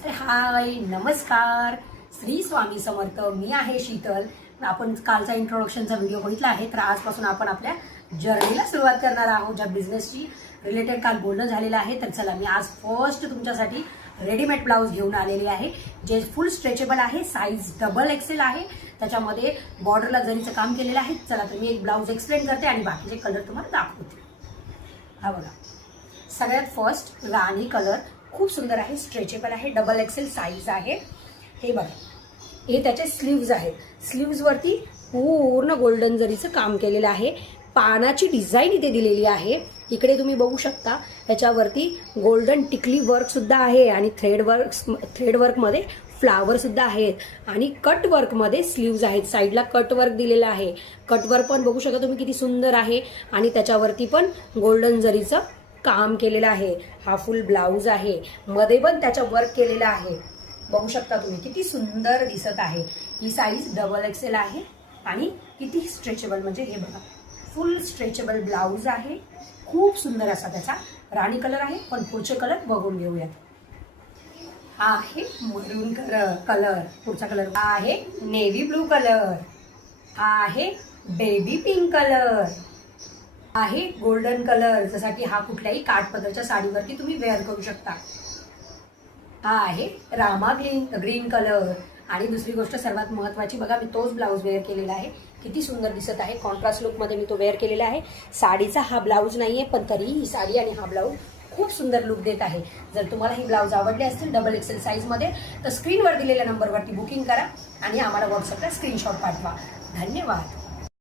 हाय नमस्कार, श्री स्वामी समर्थ. मी आहे शीतल. आपण कालचा इंट्रोडक्शनचा व्हिडिओ बघितला आहे, तर आजपासून आपण आपल्या जर्नीला सुरुवात करणार आहोत, ज्या बिझनेसची रिलेटेड काल बोलणं झालेलं आहे. तर चला, मी आज फर्स्ट तुमच्यासाठी रेडीमेड ब्लाऊज घेऊन आलेले आहे, जे फुल स्ट्रेचेबल आहे, साईज डबल एक्सेल आहे. त्याच्यामध्ये बॉर्डरला जरीचं काम केलेलं आहे. चला, तर मी एक ब्लाऊज एक्सप्लेन करते आणि बाकीचे कलर तुम्हाला दाखवते. हा बघा, सगळ्यात फर्स्ट राणी कलर खूप सुंदर आहे, स्ट्रेचेबल आहे, डबल एक्सेल साईज आहे. हे बघा, हे त्याचे स्लीव्ज आहेत. स्लीव्जवरती पूर्ण गोल्डन जरीचं काम केलेलं आहे. पानाची डिझाईन इथे दिलेली आहे. इकडे तुम्ही बघू शकता, ह्याच्यावरती गोल्डन टिकली वर्क सुद्धा आहे आणि थ्रेड वर्कमध्ये फ्लावर सुद्धा आहेत आणि कट वर्कमध्ये स्लीव्ज आहेत. साईडला कट वर्क दिलेलं आहे. कट वर्क पण बघू शकता तुम्ही किती सुंदर आहे आणि त्याच्यावरती पण गोल्डन जरीचं काम केलेलं आहे. हा फुल ब्लाऊज आहे, मध्ये पण त्याच्या वर्क केलेलं आहे. बघू शकता तुम्ही किती सुंदर दिसत आहे. ही साईज डबल एक्सेल आहे आणि किती स्ट्रेचेबल, म्हणजे हे बघा, फुल स्ट्रेचेबल ब्लाऊज आहे. खूप सुंदर असा त्याचा राणी कलर आहे. पण पुढचे कलर बघून घेऊयात. हा आहे मरून कलर. पुढचा कलर हा आहे नेव्ही ब्लू कलर. हा आहे बेबी पिंक कलर. आहे गोल्डन कलर, जसा की हा कुठल्याही काठपदरच्या साडीवरती तुम्ही वेअर करू शकता. हा आहे रामा ग्रीन कलर. आणि दुसरी गोष्ट सर्वात महत्त्वाची बघा, मी तोच ब्लाऊज वेअर केलेला आहे. किती सुंदर दिसत आहे. कॉन्ट्रास्ट लुकमध्ये मी तो वेअर केलेला आहे. साडीचा हा ब्लाऊज नाहीये, पण तरीही ही साडी आणि हा ब्लाऊज खूप सुंदर लुक देत आहे. जर तुम्हाला ही ब्लाऊज आवडले असतील डबल एक्सेल साईजमध्ये, तर स्क्रीनवर दिलेल्या नंबरवरती बुकिंग करा आणि आम्हाला व्हॉट्सअपला स्क्रीनशॉट पाठवा. धन्यवाद.